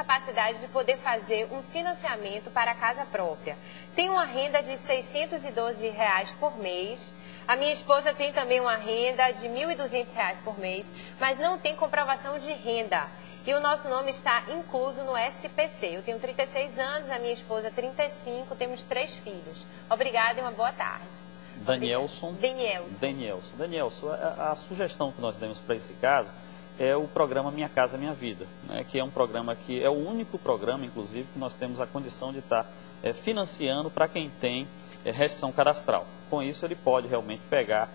capacidade de poder fazer um financiamento para a casa própria. Tenho uma renda de R$ 612 por mês. A minha esposa tem também uma renda de R$ 1.200 por mês, mas não tem comprovação de renda. E o nosso nome está incluso no SPC. Eu tenho 36 anos, a minha esposa 35, temos 3 filhos. Obrigada e uma boa tarde. Danielson, a sugestão que nós demos para esse caso é o programa Minha Casa Minha Vida, né, que é um programa que é o único programa, inclusive, que nós temos a condição de estar financiando para quem tem restrição cadastral. Com isso, ele pode realmente pegar,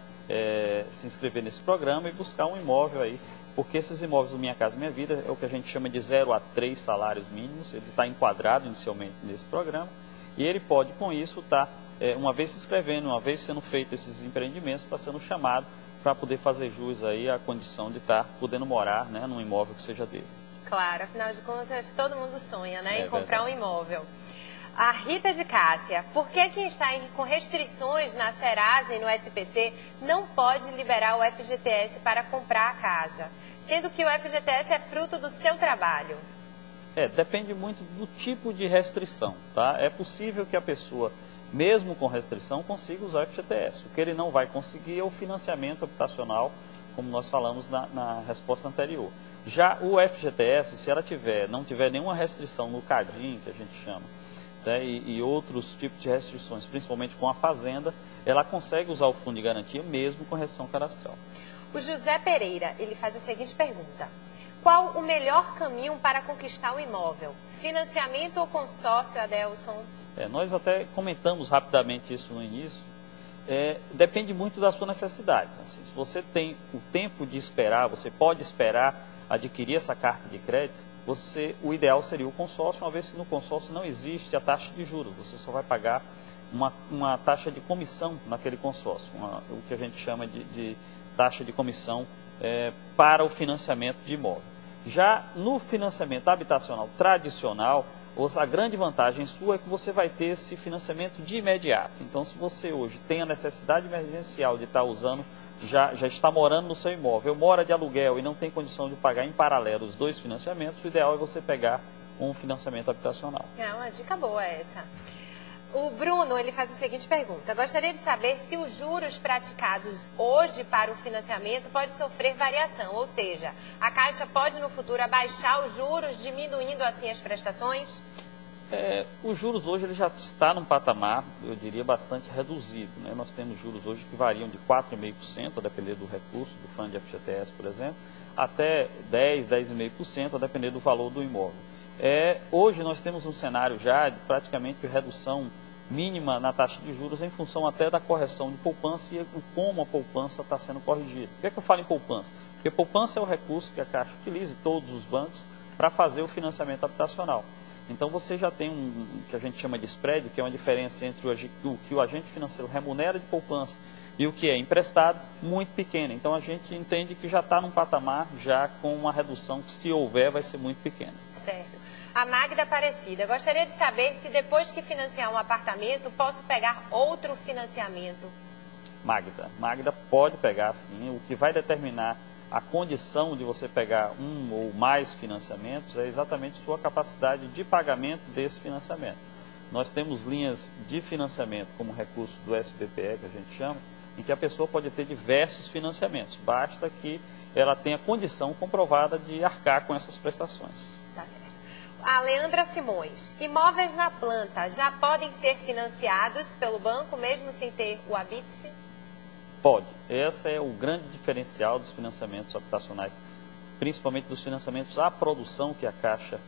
se inscrever nesse programa e buscar um imóvel aí, porque esses imóveis do Minha Casa Minha Vida é o que a gente chama de 0 a 3 salários mínimos, ele está enquadrado inicialmente nesse programa, e ele pode, com isso, estar, uma vez se inscrevendo, uma vez sendo feito esses empreendimentos, está sendo chamado para poder fazer jus aí à condição de estar podendo morar, né, num imóvel que seja dele. Claro, afinal de contas, todo mundo sonha, né, em comprar um imóvel. A Rita de Cássia, por que quem está com restrições na Serasa e no SPC não pode liberar o FGTS para comprar a casa, sendo que o FGTS é fruto do seu trabalho? Depende muito do tipo de restrição, tá? É possível que a pessoa, mesmo com restrição, consiga usar o FGTS. O que ele não vai conseguir é o financiamento habitacional, como nós falamos na resposta anterior. Já o FGTS, se ela não tiver nenhuma restrição no CADIM, que a gente chama, né, e outros tipos de restrições, principalmente com a fazenda, ela consegue usar o fundo de garantia mesmo com restrição cadastral. O José Pereira, ele faz a seguinte pergunta: qual o melhor caminho para conquistar o imóvel? Financiamento ou consórcio, Adelson? Nós até comentamos rapidamente isso no início. Depende muito da sua necessidade. Assim, se você tem o tempo de esperar, você pode esperar adquirir essa carta de crédito, o ideal seria o consórcio, uma vez que no consórcio não existe a taxa de juros. Você só vai pagar uma taxa de comissão naquele consórcio, o que a gente chama de taxa de comissão para o financiamento de imóvel. Já no financiamento habitacional tradicional, a grande vantagem sua é que você vai ter esse financiamento de imediato. Então, se você hoje tem a necessidade emergencial de estar usando, já está morando no seu imóvel, mora de aluguel e não tem condição de pagar em paralelo os 2 financiamentos, o ideal é você pegar um financiamento habitacional. É uma dica boa essa. O Bruno, ele faz a seguinte pergunta: gostaria de saber se os juros praticados hoje para o financiamento pode sofrer variação, ou seja, a Caixa pode no futuro abaixar os juros, diminuindo assim as prestações? Os juros hoje ele já está num patamar, eu diria, bastante reduzido, né? Nós temos juros hoje que variam de 4,5%, a depender do recurso, do fundo de FGTS, por exemplo, até 10,5%, a depender do valor do imóvel. Hoje nós temos um cenário já de praticamente redução mínima na taxa de juros em função até da correção de poupança e como a poupança está sendo corrigida. Por que eu falo em poupança? Porque poupança é o recurso que a Caixa utiliza, e todos os bancos, para fazer o financiamento habitacional. Então você já tem o que a gente chama de spread, que é uma diferença entre o que o agente financeiro remunera de poupança e o que é emprestado, muito pequena. Então a gente entende que já está num patamar já com uma redução que, se houver, vai ser muito pequena. Certo. A Magda Aparecida, gostaria de saber se depois que financiar um apartamento, posso pegar outro financiamento? Magda pode pegar sim. O que vai determinar a condição de você pegar um ou mais financiamentos é exatamente sua capacidade de pagamento desse financiamento. Nós temos linhas de financiamento como recurso do SBPE, que a gente chama, em que a pessoa pode ter diversos financiamentos. Basta que ela tenha condição comprovada de arcar com essas prestações. Tá certo. A Leandra Simões, imóveis na planta já podem ser financiados pelo banco mesmo sem ter o habite-se? Pode. Esse é o grande diferencial dos financiamentos habitacionais, principalmente dos financiamentos à produção que a Caixa,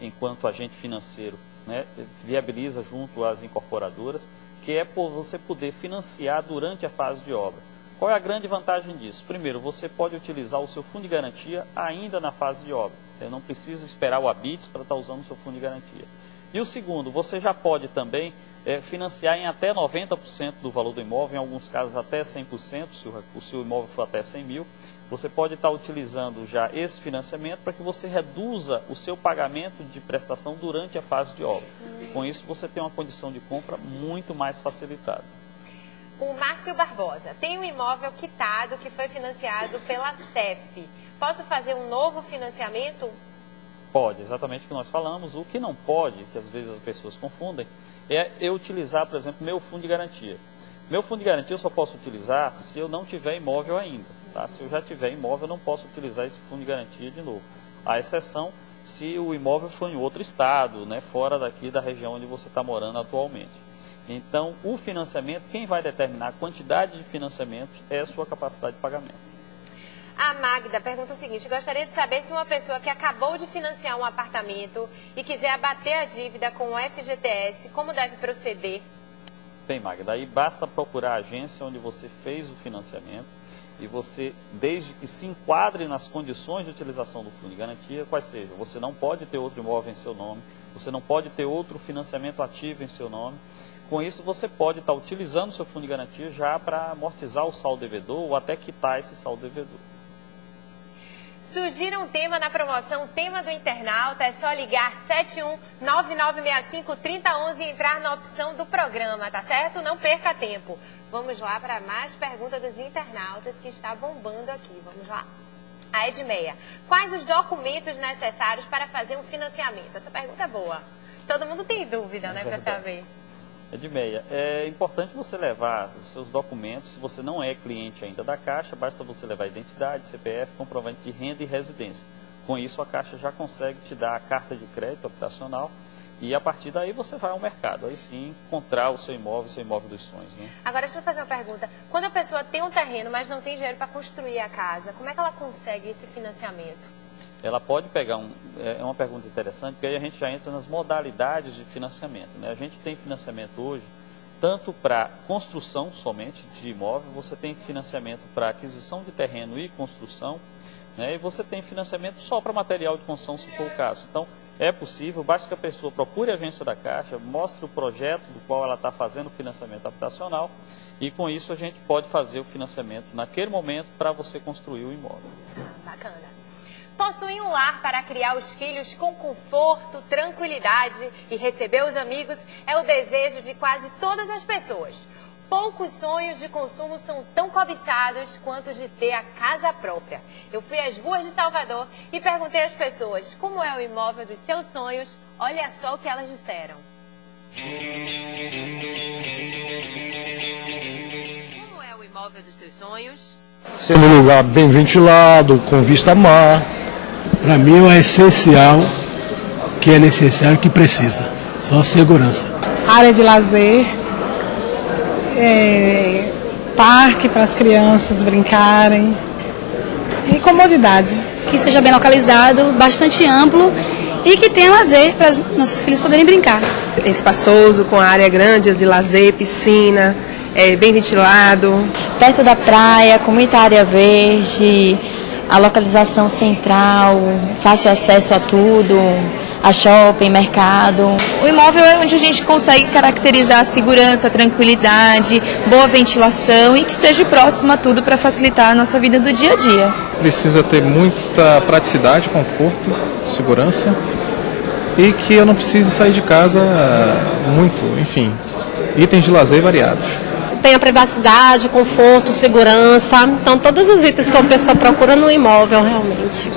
enquanto agente financeiro, né, viabiliza junto às incorporadoras, que é por você poder financiar durante a fase de obra. Qual é a grande vantagem disso? Primeiro, você pode utilizar o seu fundo de garantia ainda na fase de obra. Não precisa esperar o habite para estar usando o seu fundo de garantia. E o segundo, você já pode também financiar em até 90% do valor do imóvel, em alguns casos até 100%, se o imóvel for até 100 mil. Você pode estar utilizando já esse financiamento para que você reduza o seu pagamento de prestação durante a fase de obra. Com isso, você tem uma condição de compra muito mais facilitada. O Márcio Barbosa, tem um imóvel quitado que foi financiado pela CEF. Posso fazer um novo financiamento? Pode, exatamente o que nós falamos. O que não pode, que às vezes as pessoas confundem, é eu utilizar, por exemplo, meu fundo de garantia. Meu fundo de garantia eu só posso utilizar se eu não tiver imóvel ainda. Tá? Se eu já tiver imóvel, eu não posso utilizar esse fundo de garantia de novo. A exceção se o imóvel for em outro estado, né, fora daqui da região onde você está morando atualmente. Então, o financiamento, quem vai determinar a quantidade de financiamento é a sua capacidade de pagamento. A Magda pergunta o seguinte: gostaria de saber se uma pessoa que acabou de financiar um apartamento e quiser abater a dívida com o FGTS, como deve proceder? Bem, Magda, aí basta procurar a agência onde você fez o financiamento e você, desde que se enquadre nas condições de utilização do fundo de garantia, quais sejam, você não pode ter outro imóvel em seu nome, você não pode ter outro financiamento ativo em seu nome. Com isso, você pode estar utilizando o seu fundo de garantia já para amortizar o saldo devedor ou até quitar esse saldo devedor. Sugira um tema na promoção Tema do Internauta, é só ligar 7199653011 e entrar na opção do programa, tá certo? Não perca tempo. Vamos lá para mais perguntas dos internautas que está bombando aqui. Vamos lá. A Edmeia: quais os documentos necessários para fazer um financiamento? Essa pergunta é boa. Todo mundo tem dúvida, né, para saber. Edmeia, é importante você levar os seus documentos. Se você não é cliente ainda da Caixa, basta você levar identidade, CPF, comprovante de renda e residência. Com isso, a Caixa já consegue te dar a carta de crédito habitacional e a partir daí você vai ao mercado. Aí sim, encontrar o seu imóvel dos sonhos. Né? Agora, deixa eu fazer uma pergunta. Quando a pessoa tem um terreno, mas não tem dinheiro para construir a casa, como é que ela consegue esse financiamento? Ela pode pegar é uma pergunta interessante, porque aí a gente já entra nas modalidades de financiamento. Né? A gente tem financiamento hoje, tanto para construção somente de imóvel, você tem financiamento para aquisição de terreno e construção, né? E você tem financiamento só para material de construção, se for o caso. Então, é possível, basta que a pessoa procure a agência da Caixa, mostre o projeto do qual ela está fazendo o financiamento habitacional, e com isso a gente pode fazer o financiamento naquele momento para você construir o imóvel. Bacana. Possuir um lar para criar os filhos com conforto, tranquilidade e receber os amigos é o desejo de quase todas as pessoas. Poucos sonhos de consumo são tão cobiçados quanto de ter a casa própria. Eu fui às ruas de Salvador e perguntei às pessoas como é o imóvel dos seus sonhos. Olha só o que elas disseram. Como é o imóvel dos seus sonhos? Sendo um lugar bem ventilado, com vista a mar. Para mim é o essencial, que é necessário, que precisa. Só segurança. Área de lazer, parque para as crianças brincarem e comodidade. Que seja bem localizado, bastante amplo e que tenha lazer para os nossos filhos poderem brincar. Espaçoso, com área grande de lazer, piscina, bem ventilado. Perto da praia, com muita área verde, a localização central, fácil acesso a tudo, a shopping, mercado. O imóvel é onde a gente consegue caracterizar a segurança, a tranquilidade, boa ventilação e que esteja próximo a tudo para facilitar a nossa vida do dia a dia. Precisa ter muita praticidade, conforto, segurança e que eu não precise sair de casa muito, enfim, itens de lazer variados. Tem a privacidade, conforto, segurança, então todos os itens que a pessoa procura no imóvel realmente.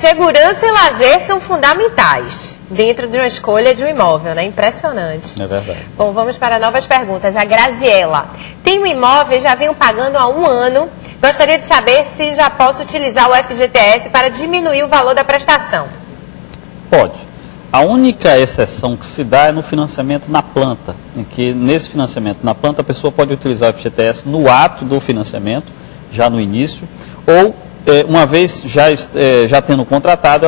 Segurança e lazer são fundamentais dentro de uma escolha de um imóvel, né? Impressionante. É verdade. Bom, vamos para novas perguntas. A Graziela: tem um imóvel e já venho pagando há 1 ano. Gostaria de saber se já posso utilizar o FGTS para diminuir o valor da prestação. Pode. A única exceção que se dá é no financiamento na planta, em que nesse financiamento na planta a pessoa pode utilizar o FGTS no ato do financiamento, já no início, ou uma vez já tendo contratado,